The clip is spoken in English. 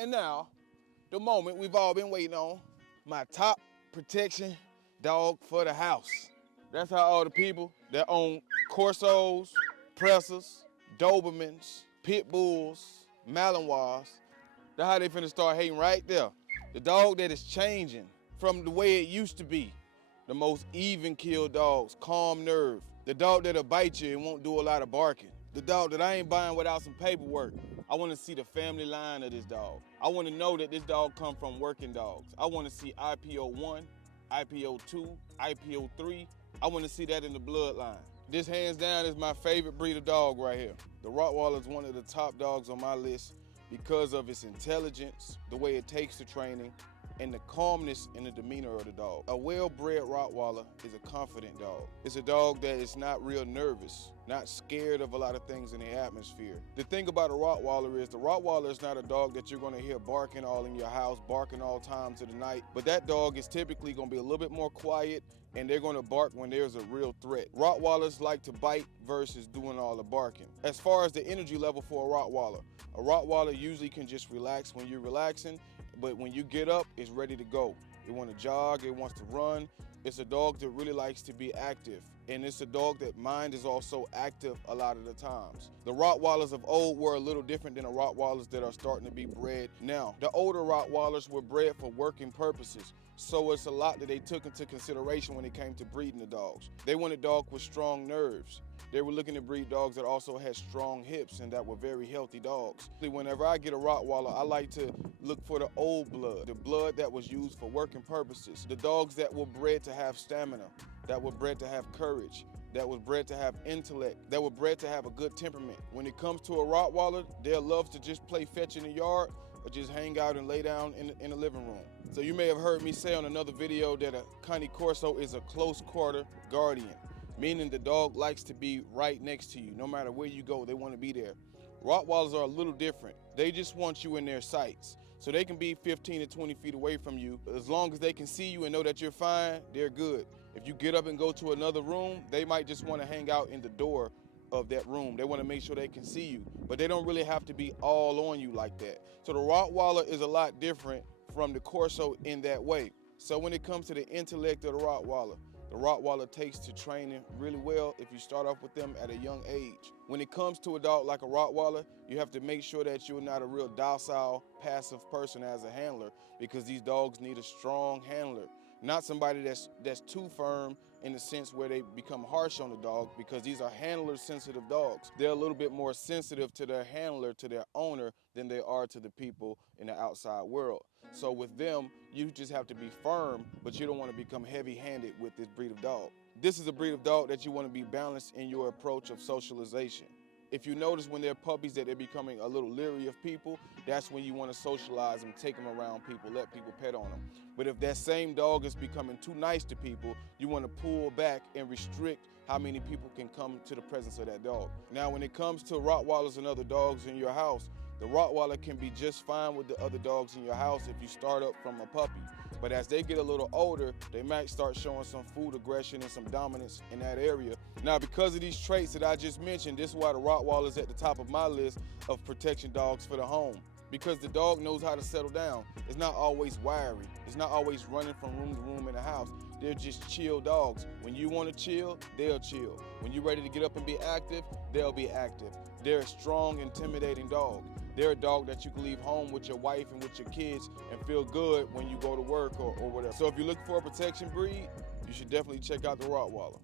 And now, the moment we've all been waiting on, my top protection dog for the house. That's how all the people that own Corsos, Pressers, Dobermans, Pit Bulls, Malinois, that's how they finna start hating right there. The dog that is changing from the way it used to be. The most even kill dogs, calm nerve. The dog that'll bite you and won't do a lot of barking. The dog that I ain't buying without some paperwork. I wanna see the family line of this dog. I wanna know that this dog come from working dogs. I wanna see IPO 1, IPO 2, IPO 3. I wanna see that in the bloodline. This hands down is my favorite breed of dog right here. The Rottweiler is one of the top dogs on my list because of its intelligence, the way it takes the training, and the calmness in the demeanor of the dog. A well-bred Rottweiler is a confident dog. It's a dog that is not real nervous, not scared of a lot of things in the atmosphere. The thing about a Rottweiler is the Rottweiler is not a dog that you're gonna hear barking all in your house, barking all times of the night, but that dog is typically gonna be a little bit more quiet and they're gonna bark when there's a real threat. Rottweilers like to bite versus doing all the barking. As far as the energy level for a Rottweiler usually can just relax when you're relaxing, but when you get up, it's ready to go. It wants to jog, it wants to run. It's a dog that really likes to be active. And it's a dog that mind is also active a lot of the times. The Rottweilers of old were a little different than the Rottweilers that are starting to be bred now. The older Rottweilers were bred for working purposes. So it's a lot that they took into consideration when it came to breeding the dogs. They wanted dogs with strong nerves. They were looking to breed dogs that also had strong hips and that were very healthy dogs. Whenever I get a Rottweiler, I like to look for the old blood, the blood that was used for working purposes. The dogs that were bred to have stamina, that were bred to have courage, that was bred to have intellect, that were bred to have a good temperament. When it comes to a Rottweiler, they'll love to just play fetch in the yard or just hang out and lay down in the living room. So you may have heard me say on another video that a Cane Corso is a close quarter guardian, meaning the dog likes to be right next to you. No matter where you go, they want to be there. Rottweilers are a little different. They just want you in their sights. So they can be 15 to 20 feet away from you. As long as they can see you and know that you're fine, they're good. If you get up and go to another room, they might just want to hang out in the door of that room. They want to make sure they can see you, but they don't really have to be all on you like that. So the Rottweiler is a lot different from the Corso in that way. So when it comes to the intellect of the Rottweiler takes to training really well if you start off with them at a young age. When it comes to a dog like a Rottweiler, you have to make sure that you're not a real docile, passive person as a handler, because these dogs need a strong handler. Not somebody that's too firm in the sense where they become harsh on the dog, because these are handler-sensitive dogs. They're a little bit more sensitive to their handler, to their owner, than they are to the people in the outside world. So with them, you just have to be firm, but you don't want to become heavy-handed with this breed of dog. This is a breed of dog that you want to be balanced in your approach of socialization. If you notice when they're puppies that they're becoming a little leery of people, that's when you want to socialize them, take them around people, let people pet on them. But if that same dog is becoming too nice to people, you want to pull back and restrict how many people can come to the presence of that dog. Now, when it comes to Rottweilers and other dogs in your house, the Rottweiler can be just fine with the other dogs in your house if you start up from a puppy. But as they get a little older, they might start showing some food aggression and some dominance in that area. Now, because of these traits that I just mentioned, this is why the Rottweiler is at the top of my list of protection dogs for the home. Because the dog knows how to settle down. It's not always wiry. It's not always running from room to room in the house. They're just chill dogs. When you want to chill, they'll chill. When you're ready to get up and be active, they'll be active. They're a strong, intimidating dog. They're a dog that you can leave home with your wife and with your kids and feel good when you go to work or whatever. So if you're looking for a protection breed, you should definitely check out the Rottweiler.